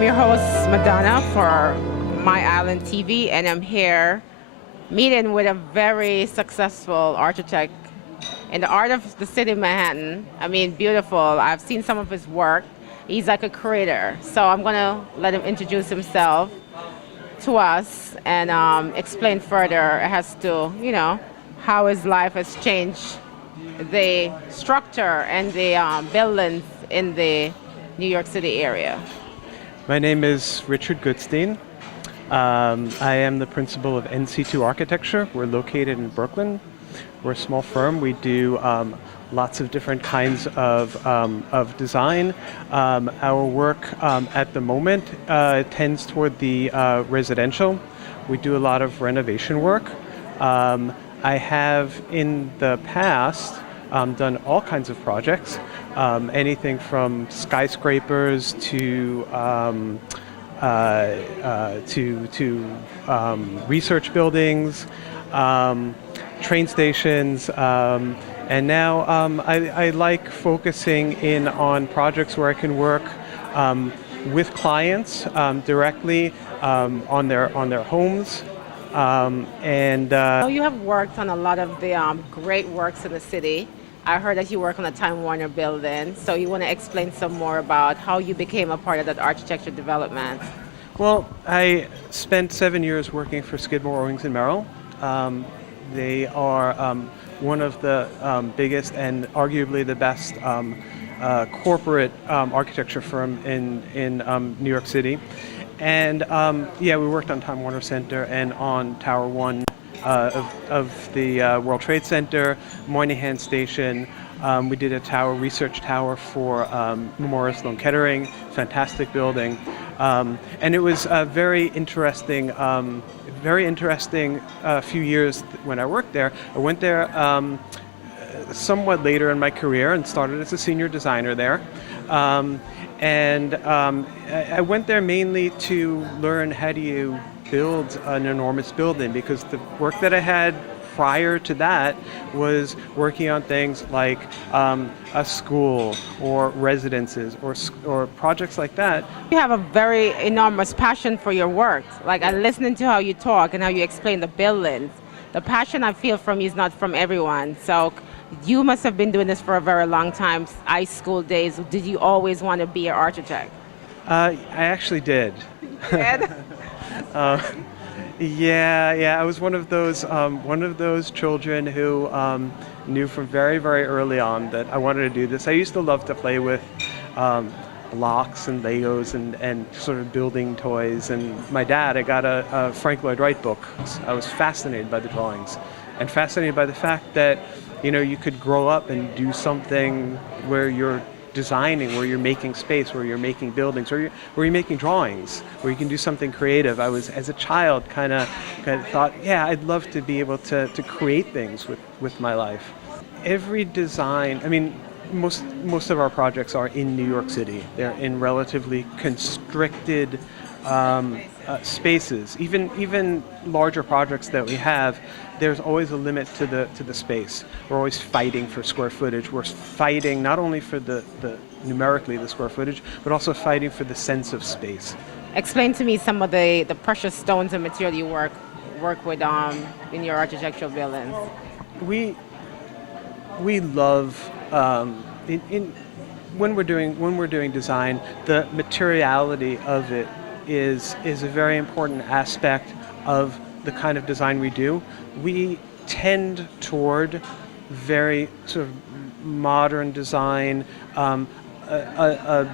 I'm your host, Madonna, for My Island TV, and I'm here meeting with a very successful architect in the art of the city of Manhattan. I mean, beautiful. I've seen some of his work. He's like a creator. So I'm going to let him introduce himself to us and explain further as to, how his life has changed the structure and the buildings in the New York City area. My name is Richard Goodstine. I am the principal of NC2 Architecture. We're located in Brooklyn. We're a small firm. We do lots of different kinds of design. Our work at the moment tends toward the residential. We do a lot of renovation work. I have in the past done all kinds of projects, anything from skyscrapers to research buildings, train stations, and now I like focusing in on projects where I can work with clients directly on their homes. You have worked on a lot of the great works in the city. I heard that you work on the Time Warner building, so you want to explain some more about how you became a part of that architecture development. Well, I spent 7 years working for Skidmore, Owings & Merrill. They are one of the biggest and arguably the best corporate architecture firm in New York City. And we worked on Time Warner Center and on Tower 1 of the World Trade Center, Moynihan Station. We did a research tower for Memorial Sloan Kettering, fantastic building. And it was a very interesting few years when I worked there. I went there somewhat later in my career and started as a senior designer there. I went there mainly to learn how do you build an enormous building, because the work that I had prior to that was working on things like a school or residences or projects like that. You have a very enormous passion for your work. Like, I'm listening to how you talk and how you explain the buildings. The passion I feel from you is not from everyone. So you must have been doing this for a very long time, high school days. Did you always want to be an architect? I actually did. You did? I was one of those children who knew from very, very early on that I wanted to do this. I used to love to play with blocks and Legos and sort of building toys. And my dad, I got a Frank Lloyd Wright book. I was fascinated by the drawings and fascinated by the fact that, you could grow up and do something where you're designing, where you're making space, where you're making buildings, where you're making drawings, where you can do something creative. I was, as a child, kind of thought, I'd love to be able to create things with my life. Every design, most of our projects are in New York City. They're in relatively constricted spaces. Even larger projects that we have, there's always a limit to the space. We're always fighting for square footage. We're fighting not only for the numerically the square footage, but also fighting for the sense of space. Explain to me some of the precious stones and material you work with in your architectural buildings. We love when we're doing design, the materiality of it is a very important aspect of the kind of design we do. We tend toward very sort of modern design, a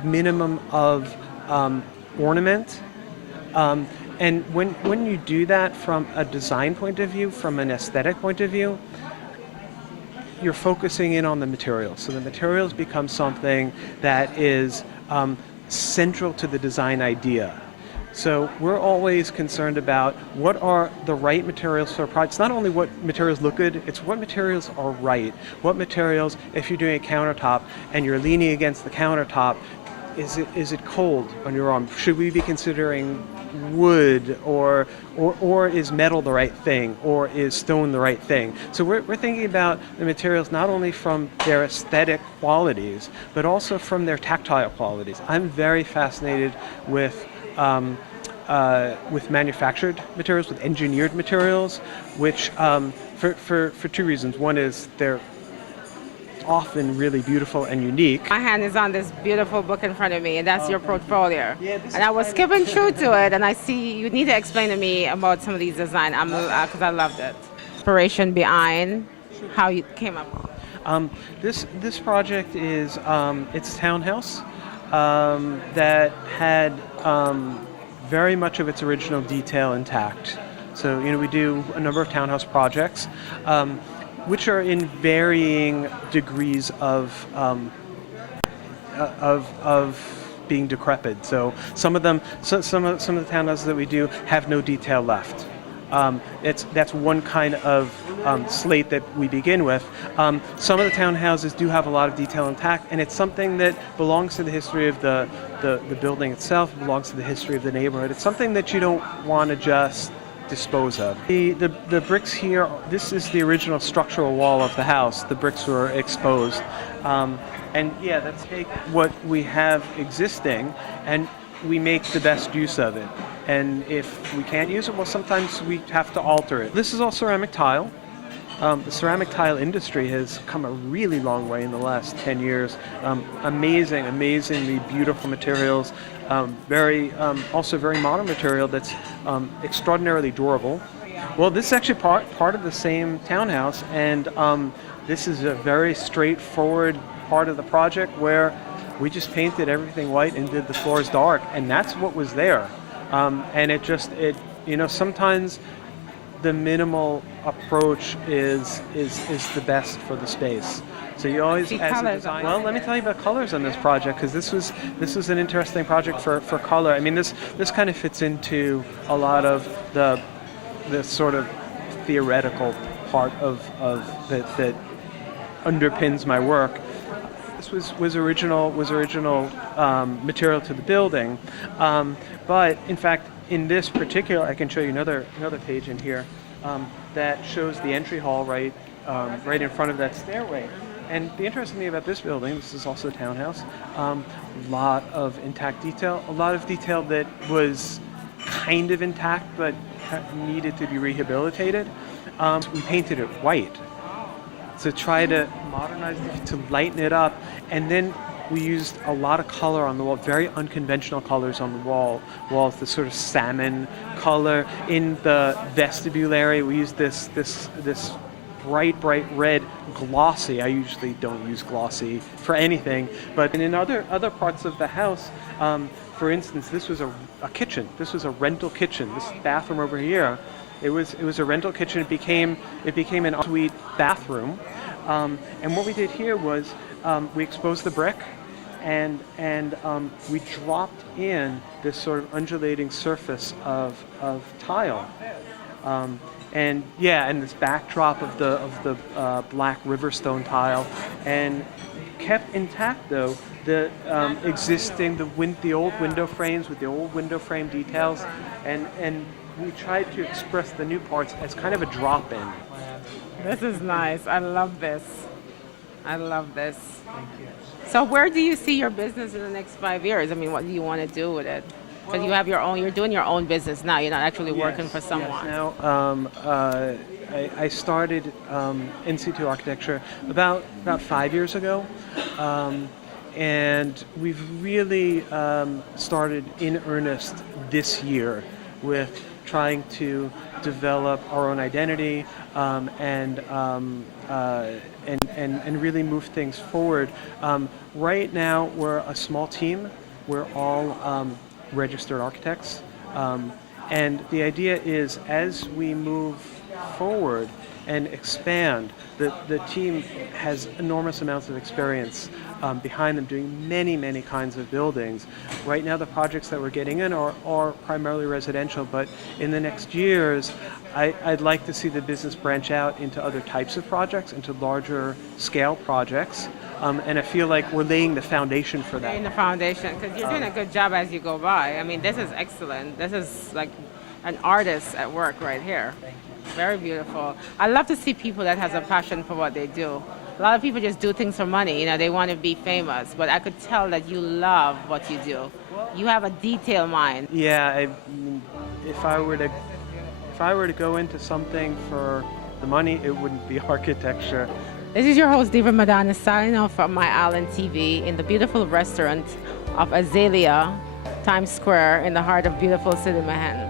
minimum of ornament. And when you do that from a design point of view, from an aesthetic point of view, you're focusing in on the materials. So the materials become something that is central to the design idea. So we're always concerned about what are the right materials for a project. It's not only what materials look good, it's what materials are right. What materials, if you're doing a countertop and you're leaning against the countertop, is it cold on your arm? Should we be considering wood, or is metal the right thing, or is stone the right thing. So we're thinking about the materials not only from their aesthetic qualities, but also from their tactile qualities. I'm very fascinated with manufactured materials, with engineered materials, which for two reasons. One is they're often really beautiful and unique. My hand is on this beautiful book in front of me, and that's your portfolio. Yeah, this and is I was kind of- skipping through to it, and I see you need to explain to me about some of these designs, because I loved it. Inspiration behind how you came up. This project is it's a townhouse that had very much of its original detail intact. So we do a number of townhouse projects, which are in varying degrees of being decrepit. So some of the townhouses that we do have no detail left. That's one kind of slate that we begin with. Some of the townhouses do have a lot of detail intact, and it's something that belongs to the history of the building itself. It belongs to the history of the neighborhood. It's something that you don't want to just dispose of. The bricks here, this is the original structural wall of the house. The bricks were exposed. And yeah, let's take what we have existing and we make the best use of it. And if we can't use it, well, sometimes we have to alter it. This is all ceramic tile. The ceramic tile industry has come a really long way in the last 10 years. Amazingly beautiful materials. Also very modern material that's extraordinarily durable. Well, this is actually part of the same townhouse, and this is a very straightforward part of the project where we just painted everything white and did the floors dark, and that's what was there. And sometimes the minimal approach is the best for the space. So you always, as a designer, well, let me tell you about colors on this project, because this was an interesting project for color. I mean, this kind of fits into a lot of the sort of theoretical part of that underpins my work. This was original material to the building, but in fact, in this particular, I can show you another page in here that shows the entry hall right in front of that stairway. And the interesting thing about this building, this is also a townhouse, a lot of intact detail, a lot of detail that was kind of intact but needed to be rehabilitated. We painted it white to try to modernize it, to lighten it up, and then we used a lot of color on the wall, very unconventional colors on the walls, the sort of salmon color. In the vestibule area, we used this bright red, glossy. I usually don't use glossy for anything, but in other parts of the house, for instance, this was a kitchen. This was a rental kitchen. This bathroom over here, it was a rental kitchen. It became an ensuite bathroom, and what we did here was we exposed the brick, and we dropped in this sort of undulating surface of tile. And this backdrop of the black riverstone tile, and kept intact though the the old window frames with the old window frame details, and we tried to express the new parts as kind of a drop-in. This is nice. I love this. Thank you. So where do you see your business in the next 5 years? I mean, what do you want to do with it? Because you have you're doing your own business now. You're not actually working for someone. Yes. Now, I started in-situ architecture about 5 years ago, and we've really started in earnest this year with trying to develop our own identity and really move things forward. Right now, we're a small team. We're all registered architects, and the idea is, as we move forward and expand. The team has enormous amounts of experience behind them doing many, many kinds of buildings. Right now the projects that we're getting in are primarily residential, but in the next years I'd like to see the business branch out into other types of projects, into larger scale projects, and I feel like we're laying the foundation for that. In the foundation, because you're doing a good job as you go by. I mean, this is excellent. This is like an artist at work right here. Very beautiful. I love to see people that has a passion for what they do. A lot of people just do things for money. You know, they want to be famous, but I could tell that you love what you do. You have a detail mind. Yeah, if I were to go into something for the money, it wouldn't be architecture. This is your host, Diva Madonna, signing off from my ILAND TV in the beautiful restaurant of Azalea, Times Square, in the heart of beautiful city Manhattan.